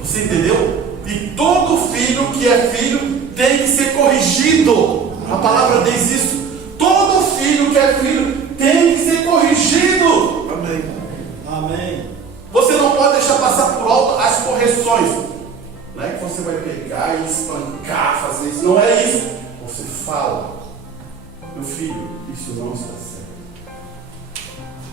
Você entendeu? E todo filho que é filho tem que ser corrigido. A palavra diz isso. Todo filho que é filho tem que ser corrigido. Amém. Amém. Você não pode deixar passar por alto as correções. Não é que você vai pegar e espancar, fazer isso. Não é isso. Você fala: meu filho, isso não está certo.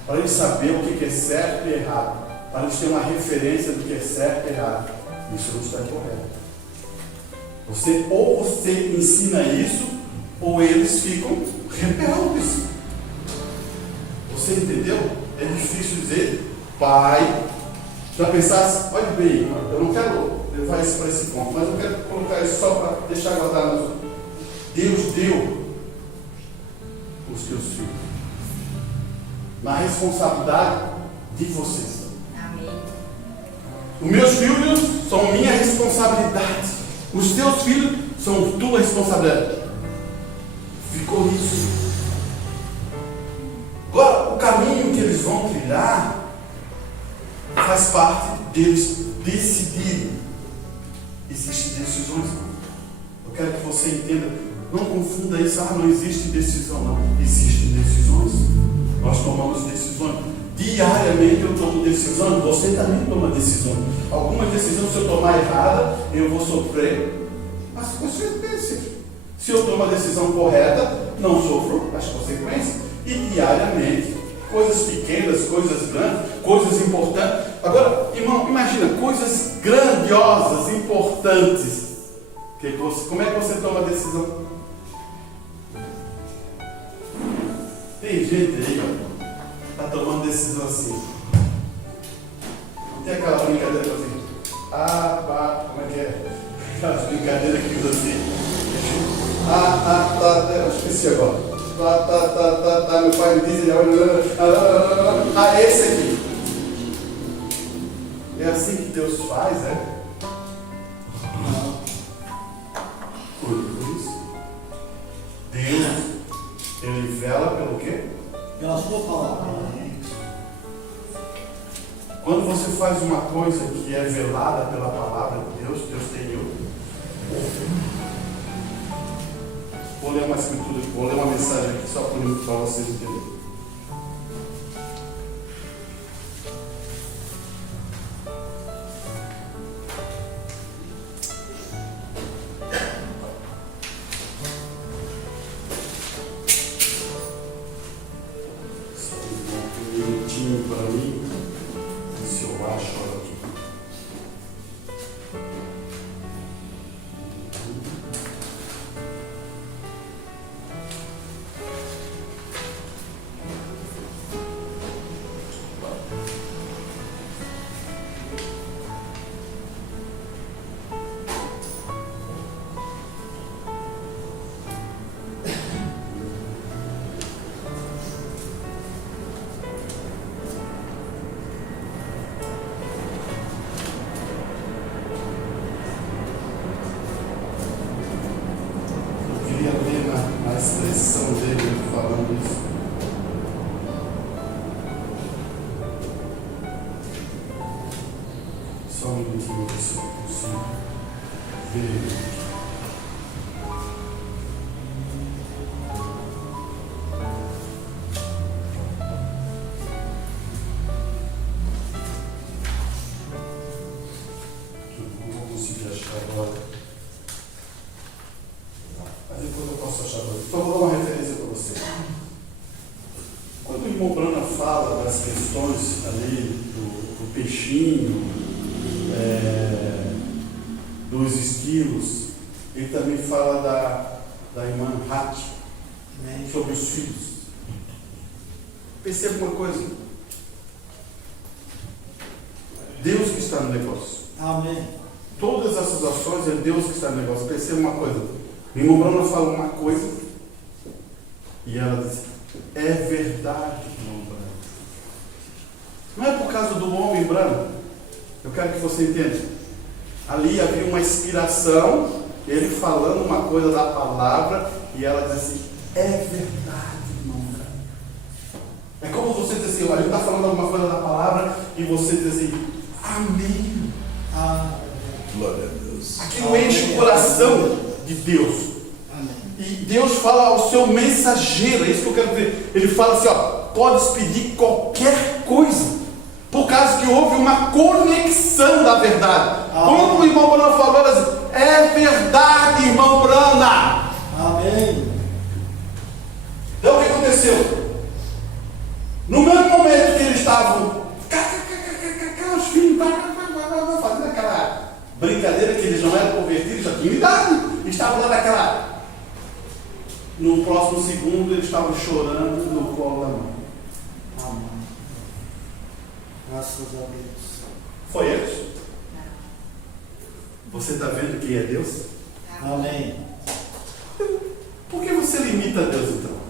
Para eles saber o que é certo e errado. Para eles terem uma referência do que é certo e errado. Isso não está correto. Ou você ensina isso, ou eles ficam rebeldes. Você entendeu? É difícil dizer, pai, já pensasse, olha bem, eu não quero levar isso para esse ponto, mas eu quero colocar isso só para deixar guardado. Deus deu os teus filhos na responsabilidade de vocês. Amém. Os meus filhos são minha responsabilidade. Os teus filhos são tua responsabilidade. Ficou isso. Agora, o caminho que eles vão trilhar faz parte deles decidirem. Existem decisões. Eu quero que você entenda. Não confunda isso. Não existe decisão, não. Existem decisões. Nós tomamos decisões. Diariamente eu tomo decisão. Você também toma decisão. Alguma decisão, se eu tomar errada, eu vou sofrer as consequências. Se eu tomo a decisão correta, não sofro as consequências. E diariamente, coisas pequenas, coisas grandes, coisas importantes. Agora, irmão, imagina, coisas grandiosas, importantes. Como é que você toma a decisão? Tem gente aí, ó, está tomando decisão assim. Tem aquela brincadeira assim. Como é que é? Aquelas brincadeiras que usa assim. Eu esqueci agora. Meu pai me diz, esse aqui. É assim que Deus faz, é? Por isso, Deus, Ele vela pelo quê? Pela sua palavra. Quando você faz uma coisa que é velada pela palavra de Deus, Deus tem outro. Vou ler uma escritura aqui, vou ler uma mensagem aqui só para vocês entenderem. Só um minutinho para mim, se eu acho ela aqui. A expressão dele falando isso. Só um minutinho, se eu consigo ver. Não vou conseguir achar agora. Mas depois eu posso achar agora. Então, vou dar uma referência para você. Quando o irmão Brana fala das questões ali do peixinho, dos estilos, ele também fala da irmã Hati, sobre os filhos. Perceba uma coisa. Deus que está no negócio. Amém. Todas essas ações é Deus que está no negócio. Perceba uma coisa. Minha irmã Bruna fala uma coisa e ela diz: é verdade, irmão Bruna. Não é por causa do homem branco. Eu quero que você entenda. Ali havia uma inspiração, ele falando uma coisa da palavra e ela diz assim: é verdade, irmão Bruna. É como você diz assim: a gente está falando alguma coisa da palavra e você diz assim: amém. Glória a Deus. Aquilo enche o coração de Deus. E Deus fala ao seu mensageiro, é isso que eu quero dizer. Ele fala assim: ó, podes pedir qualquer coisa, por causa que houve uma conexão da verdade. Quando o irmão Brana falou, ela disse: é verdade, irmão Brana. Amém. Então o que aconteceu? No mesmo momento que eles estavam, os filhos fazendo aquela brincadeira que eles não eram convertidos, já tinham idade, estavam lá naquela. No próximo segundo eles estavam chorando no colo da mãe. Amém. Graças a Deus. Foi eles? Você está vendo quem é Deus? Amém. Por que você limita Deus então?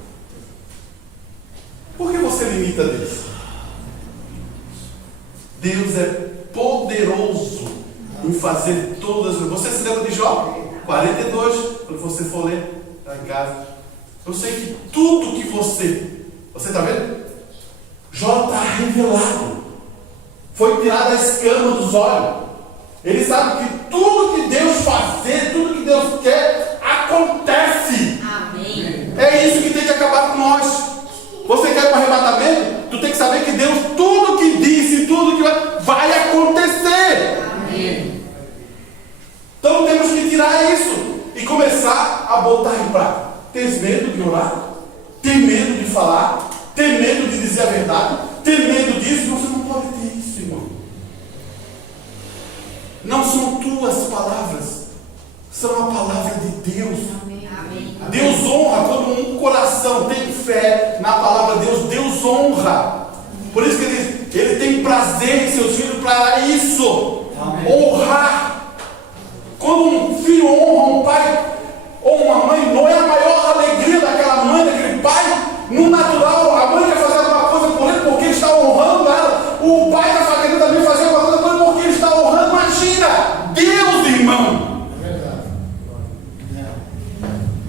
Por que você limita Deus? Deus é poderoso em fazer todas as coisas. Você se lembra de Jó? 42, quando você for ler lá em casa. Eu sei que tudo que você está vendo? Jó está revelado. Foi tirada a escama dos olhos. Ele sabe que tudo que Deus fazer, tudo que Deus quer, acontece. Amém. É isso que tem que acabar com nós. Você quer um arrebatamento? Tu tem que saber que Deus, tudo que disse, tudo que vai acontecer. Amém. Então temos que tirar isso e começar a botar em prática. Tens medo de orar? Tem medo de falar? Tem medo de dizer a verdade? Tem medo disso? Você não pode ter isso, irmão. Não são tuas palavras, são a palavra de Deus. Amém. Deus honra quando um coração tem fé na palavra de Deus. Deus honra. Por isso que ele tem prazer em seus filhos para isso. Amém. Honrar. Quando um filho honra um pai ou uma mãe, não é a maior alegria daquela mãe, daquele pai. No natural, a mãe quer fazer alguma coisa por ele porque ele está honrando ela. O pai está querendo também fazer alguma coisa por ele porque ele está honrando. Imagina Deus, irmão. É verdade.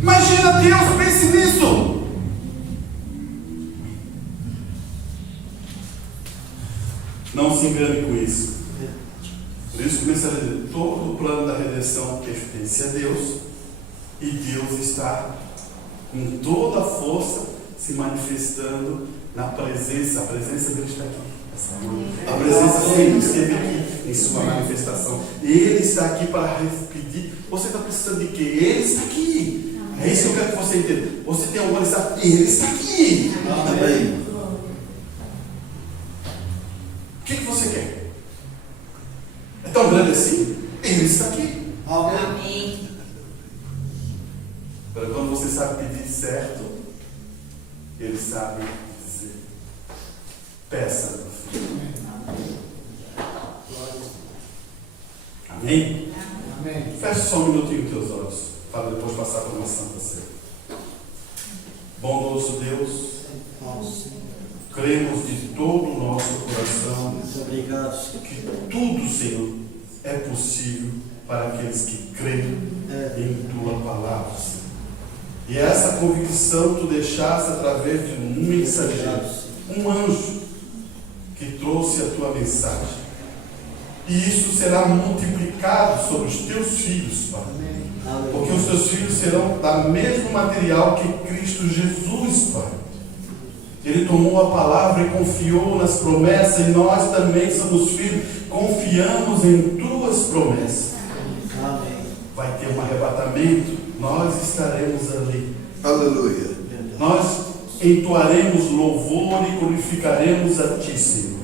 Imagina Deus, pense nisso. Não se engane com isso. Por isso começa a dizer: todo o plano da redenção pertence a Deus, e Deus está com toda a força se manifestando na presença. A presença dele está aqui. A presença sempre esteve aqui em sua manifestação. Ele está aqui para pedir. Você está precisando de quê? Ele está aqui. É isso que eu quero que você entenda. Você tem alguma necessidade? Ele está aqui. Amém. O que você quer? É tão grande assim? Ele está aqui. Amém. Amém. Agora, quando você sabe pedir certo, ele sabe dizer: peça, meu filho. Amém? Amém. Feche só um minutinho os teus olhos, para depois passar por uma santa ceia. Bondoso Deus, cremos de todo o nosso coração Muito obrigado, Senhor. que tudo, Senhor, é possível para aqueles que creem em Tua palavra, Senhor. E essa convicção Tu deixaste através de um mensageiro, um anjo, que trouxe a Tua mensagem. E isso será multiplicado sobre os Teus filhos, Pai. Porque os Teus filhos serão da mesmo material que Cristo Jesus, Pai. Ele tomou a palavra e confiou nas promessas, e nós também somos filhos, confiamos em Tuas promessas. Amém. Vai ter um arrebatamento, nós estaremos ali. Aleluia. Nós entoaremos louvor e glorificaremos a Ti, Senhor.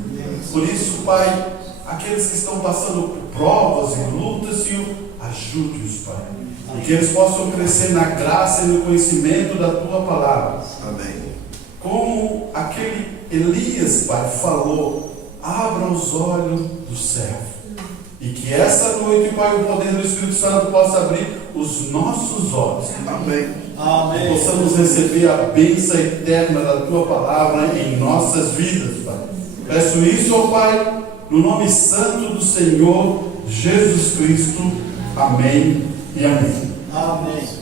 Por isso, Pai, aqueles que estão passando por provas e lutas, Senhor, ajude-os, Pai. E que eles possam crescer na graça e no conhecimento da Tua palavra. Amém. Como aquele Elias, Pai, falou: abra os olhos do servo. E que essa noite, Pai, o poder do Espírito Santo possa abrir os nossos olhos. Amém. Amém. Possamos receber a bênção eterna da Tua palavra em nossas vidas, Pai. Peço isso, ó Pai, no nome santo do Senhor Jesus Cristo. Amém e amém. Amém.